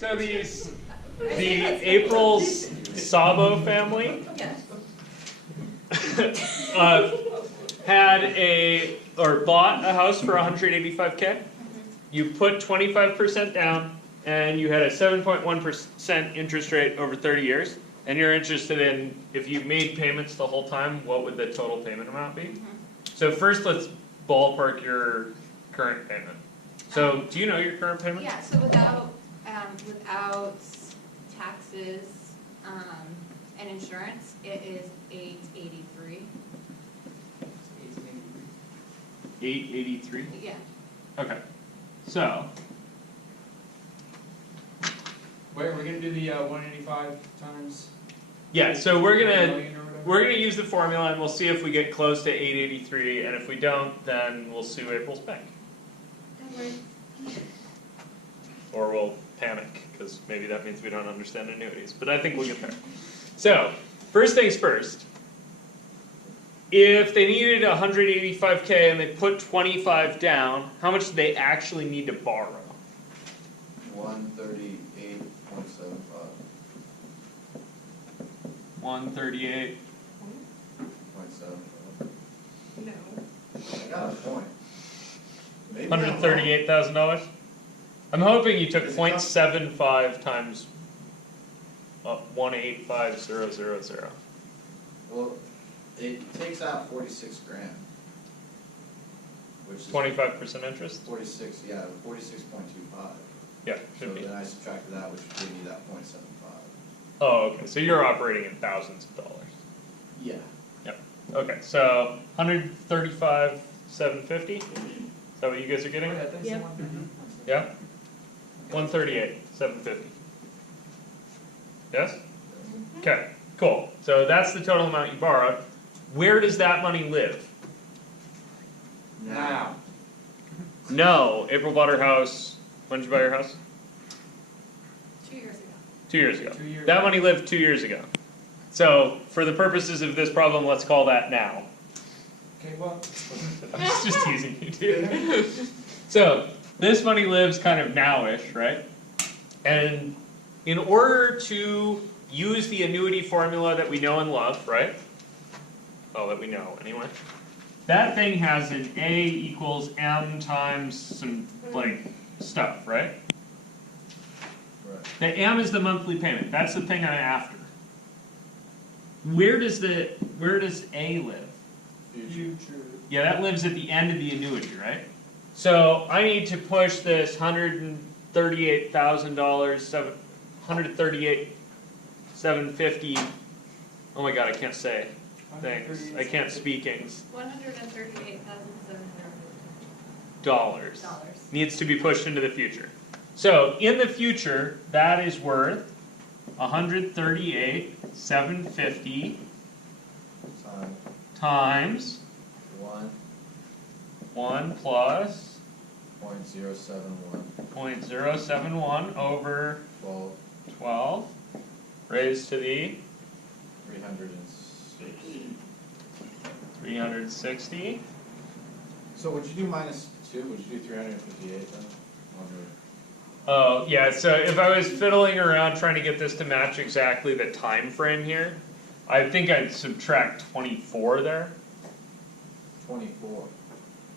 So the April's Sabo family bought a house for 185K. You put 25% down, and you had a 7.1% interest rate over 30 years. And you're interested in, if you made payments the whole time, what would the total payment amount be? So first, let's ballpark your current payment. So do you know your current payment? Yeah, so without taxes and insurance, it is $883. 883? Yeah. Okay. So Wait, we're gonna do the 185 times. yeah, so we're gonna million or whatever? use the formula, and we'll see if we get close to 883, and if we don't, then we'll sue April's bank. Or we'll panic, because maybe that means we don't understand annuities. But I think we'll get there. So, first things first. If they needed 185K and they put 25 down, how much do they actually need to borrow? 138.75. 138. 0.75. No. I got a point. Maybe $138,000? I'm hoping you took 0.75 times 185,000. Well, it takes out 46 grand. Which is 25% interest? 46, yeah, 46.25. Yeah, So should be. then I subtracted that, which would give me that 0.75. Oh, okay. So you're operating in thousands of dollars. Yeah. Okay, so 135,750. Is that what you guys are getting? Yep. Yeah. 138,750. Yes. Okay. Cool. So that's the total amount you borrowed. Where does that money live? Now. No. April bought her house. When did you buy your house? 2 years ago. 2 years ago. 2 years That ago. money lived 2 years ago. So for the purposes of this problem, let's call that now. Okay, well. I was just teasing you, dude. So this money lives kind of now-ish, right? And in order to use the annuity formula that we know and love, right? Oh, that we know anyway. That thing has an A equals M times some like stuff, right? Right. The M is the monthly payment. That's the thing I'm after. Where does A live? Future. Yeah, that lives at the end of the annuity, right? So I need to push this $138,000, $138,750. Oh my God, I can't say things. I can't speak things. $138,750. Needs to be pushed into the future. So in the future, that is worth $138,750 Time times 1 plus 0.071. 0.071 over 12 raised to the 360. 360. So would you do minus 2? Would you do 358 then? Oh, yeah, so if I was fiddling around trying to get this to match exactly the time frame here, I think I'd subtract 24 there. 24.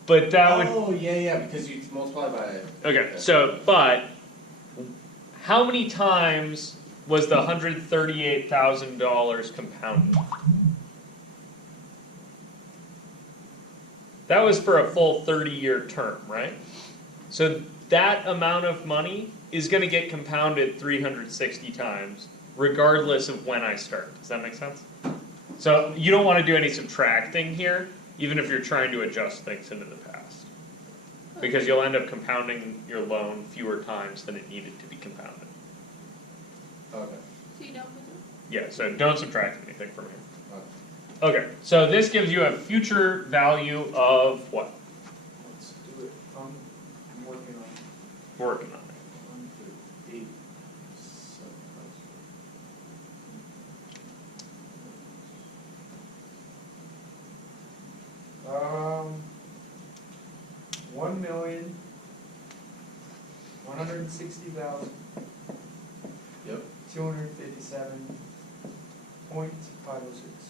But that would... Oh, yeah, because you multiply by... Okay, so, but how many times was the $138,000 compounded? That was for a full 30-year term, right? So that amount of money is going to get compounded 360 times, regardless of when I start. Does that make sense? So you don't want to do any subtracting here, even if you're trying to adjust things into the past. Because you'll end up compounding your loan fewer times than it needed to be compounded. Okay. So you don't put Yeah, so don't subtract anything from here. Okay. Okay, so this gives you a future value of what? Let's do it. I'm working on We're working on it. 1, 2, 8, 7, 1,160,000 Yep. 257.506.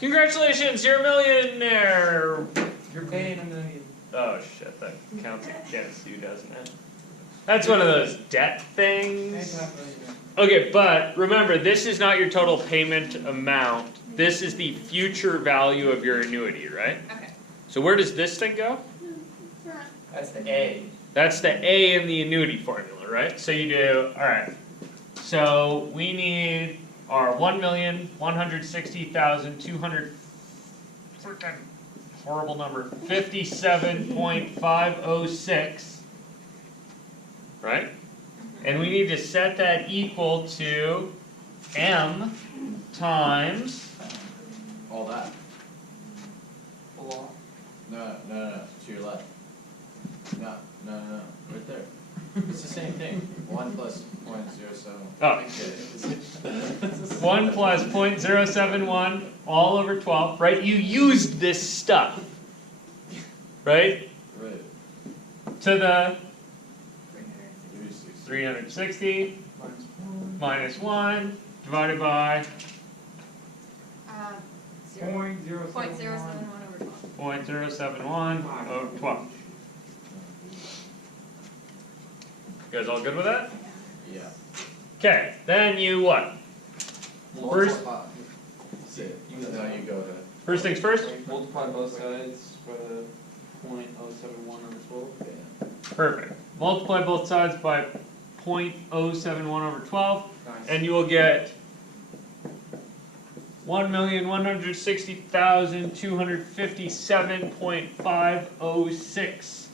Congratulations, you're a millionaire! You're paying $1 million. Oh shit, that counts against you, doesn't it? That's one of those debt things. Okay, but remember, this is not your total payment amount. This is the future value of your annuity, right? Okay. So where does this thing go? Front. That's the A. That's the A in the annuity formula, right? So you do, alright. So we need our 1,160,200 freaking horrible number, 57.506, right? And we need to set that equal to M times, All that. A lot. No, to your left. No, right there. It's the same thing. 1 plus 0.07. Oh. 1 plus 0.071 all over 12, right? You used this stuff, right? Right. To the 360. 360 minus 1 divided by Zero. Point 0.071. 0.071 over 12. 0.071 over 12. You guys all good with that? Yeah. Okay, then you what? First- That's it. Now you go ahead. First things first? Multiply both sides by the 0.071 over 12. Yeah. Perfect. Multiply both sides by 0.071 over 12, Nice. and you will get 1,160,257.506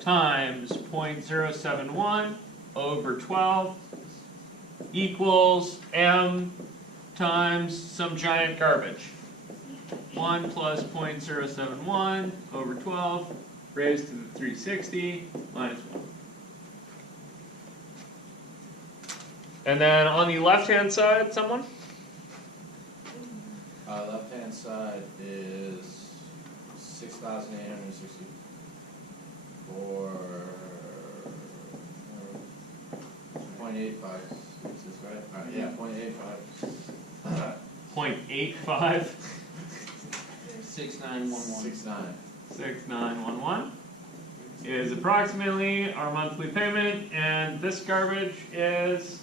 times 0.071 over 12 equals M times some giant garbage. 1 plus 0.071 over 12 raised to the 360 minus 1. And then on the left-hand side, someone? Left hand side is 6,860 for 0.85. Is this right? Alright, yeah, 0.85. 0.85 6911. 69. 6911 is approximately our monthly payment, and this garbage is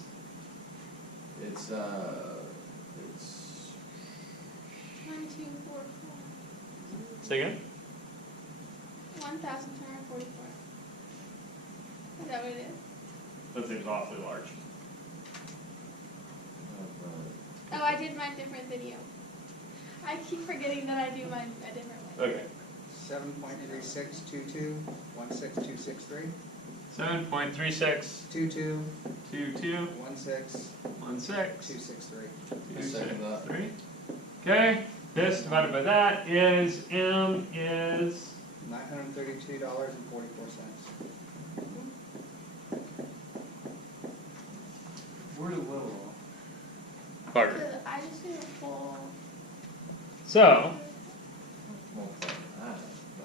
It's 1244. say again? 1,244. Is that what it is? That seems awfully large. Oh, I did mine different than you. I keep forgetting that I do mine a different way. Okay. 7.3622 7.36 22 22 16 16 263. Second that. 3. Okay, this divided by that is M is $932.44. Where's the little? Barter. Because I just did a full. So, Multiply that by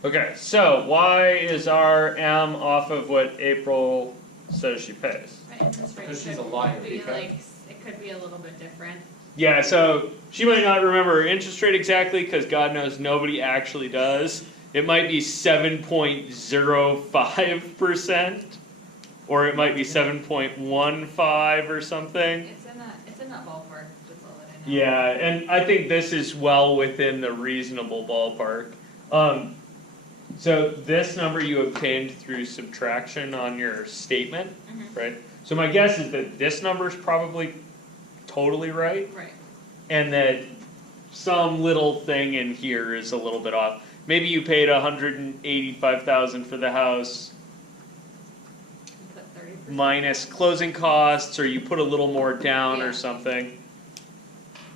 360. okay, so why is our M off of what April says she pays? My interest rate Because she's could a liar, be because- like, it could be a little bit different. Yeah, so she might not remember her interest rate exactly because God knows nobody actually does. It might be 7.05%, or it might be 7.15 or something. It's in that ballpark, that's all that I know. Yeah, and I think this is well within the reasonable ballpark. So this number you obtained through subtraction on your statement, Mhm. right? So my guess is that this number is probably totally right, Right. and that some little thing in here is a little bit off. Maybe you paid $185,000 for the house Put 30%. minus closing costs, or you put a little more down Yeah. or something.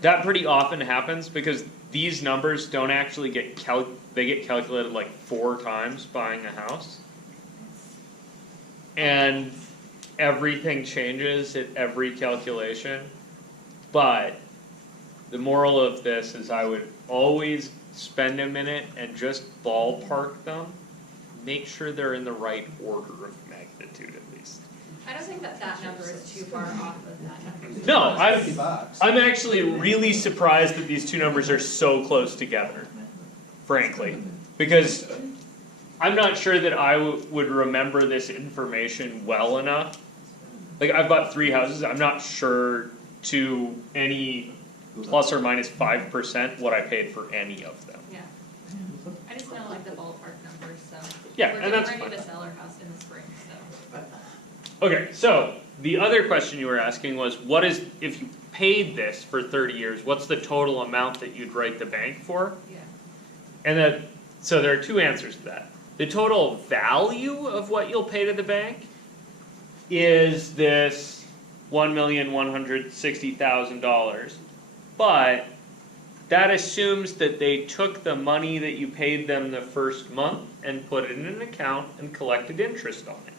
That pretty often happens because these numbers don't actually get they get calculated like 4 times buying a house. And everything changes at every calculation. But the moral of this is I would always spend a minute and just ballpark them make sure they're in the right order of magnitude at least. I don't think that number is too far off of that number. No, $50. I'm actually really surprised that these two numbers are so close together, frankly, because I'm not sure that I would remember this information well enough. Like, I've bought 3 houses, I'm not sure to any plus or minus 5% what I paid for any of them. Yeah. I just know like the ballpark numbers, so. Yeah, We're and that's getting ready fine. to sell our house in the spring, so. Okay, so the other question you were asking was, what is, if you paid this for 30 years, what's the total amount that you'd write the bank for? Yeah. And so there are 2 answers to that. The total value of what you'll pay to the bank is this $1,160,000, but that assumes that they took the money that you paid them the first month and put it in an account and collected interest on it.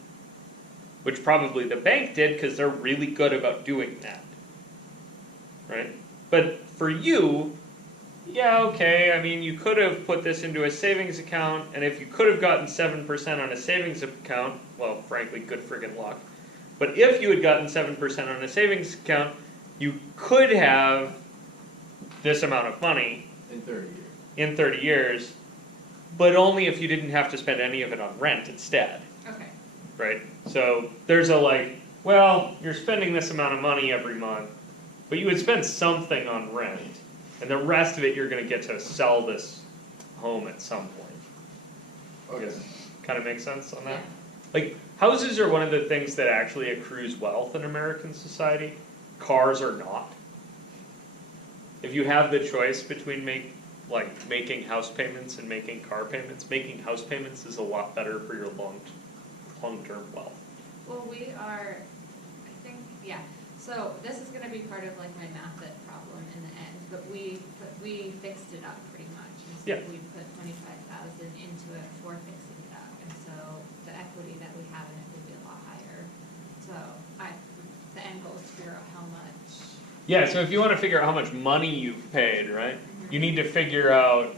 Which probably the bank did because they're really good about doing that. Right? But for you, yeah, okay, I mean, you could have put this into a savings account, and if you could have gotten 7% on a savings account, well, frankly, good friggin' luck. But if you had gotten 7% on a savings account, you could have this amount of money In 30 years. in 30 years, but only if you didn't have to spend any of it on rent instead. Okay. Right? So there's a like, well, you're spending this amount of money every month, but you would spend something on rent, and the rest of it you're going to get to sell this home at some point. Okay. Kind of makes sense on that? Yeah. Like, houses are one of the things that actually accrues wealth in American society. Cars are not. If you have the choice between making house payments and making car payments, making house payments is a lot better for your long-term wealth. Well, we are, I think, yeah, so this is gonna be part of like my math problem in the end, but we fixed it up pretty much. And so Yeah. we put 25,000 into it for fixing it up, and so the equity that we have in it would be a lot higher. So the end goal is to figure out how much. Yeah, so if you want to figure out how much money you've paid, right, you need to figure out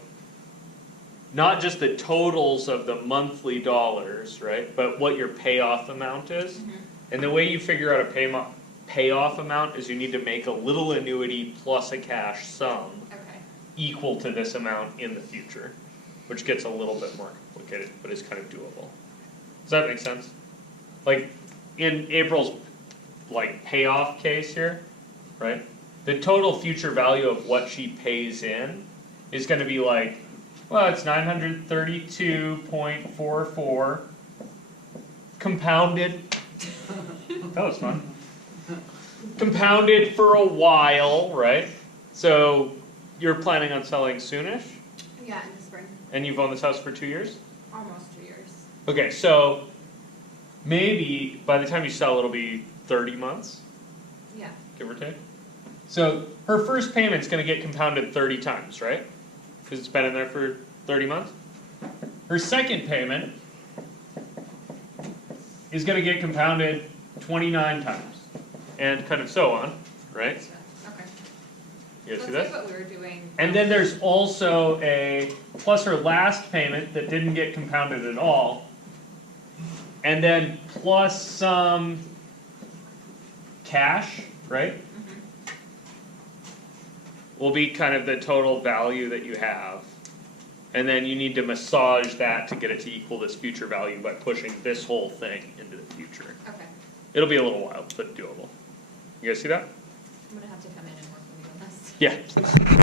not just the totals of the monthly dollars, right, but what your payoff amount is. And the way you figure out a payoff amount is you need to make a little annuity plus a cash sum Okay. equal to this amount in the future, which gets a little bit more complicated, but is kind of doable. Does that make sense? Like, in April's, like, payoff case here, right? The total future value of what she pays in is gonna be like, well, it's 932.44 compounded. That was fun. Compounded for a while, right? So you're planning on selling soonish, Yeah, in the spring, and you've owned this house for 2 years? almost 2 years. Okay, so maybe by the time you sell, it'll be 30 months, Yeah, give or take. So her first payment's gonna get compounded 30 times, right? Because it's been in there for 30 months. Her second payment is gonna get compounded 29 times, and kind of so on, right? so, okay. You guys see Let's this? do what we were doing. And then there's also a, plus her last payment that didn't get compounded at all, and then plus some cash, right? Will be kind of the total value that you have. And then you need to massage that to get it to equal this future value by pushing this whole thing into the future. Okay, It'll be a little while, but doable. You guys see that? I'm gonna have to come in and work with you on this. Yeah.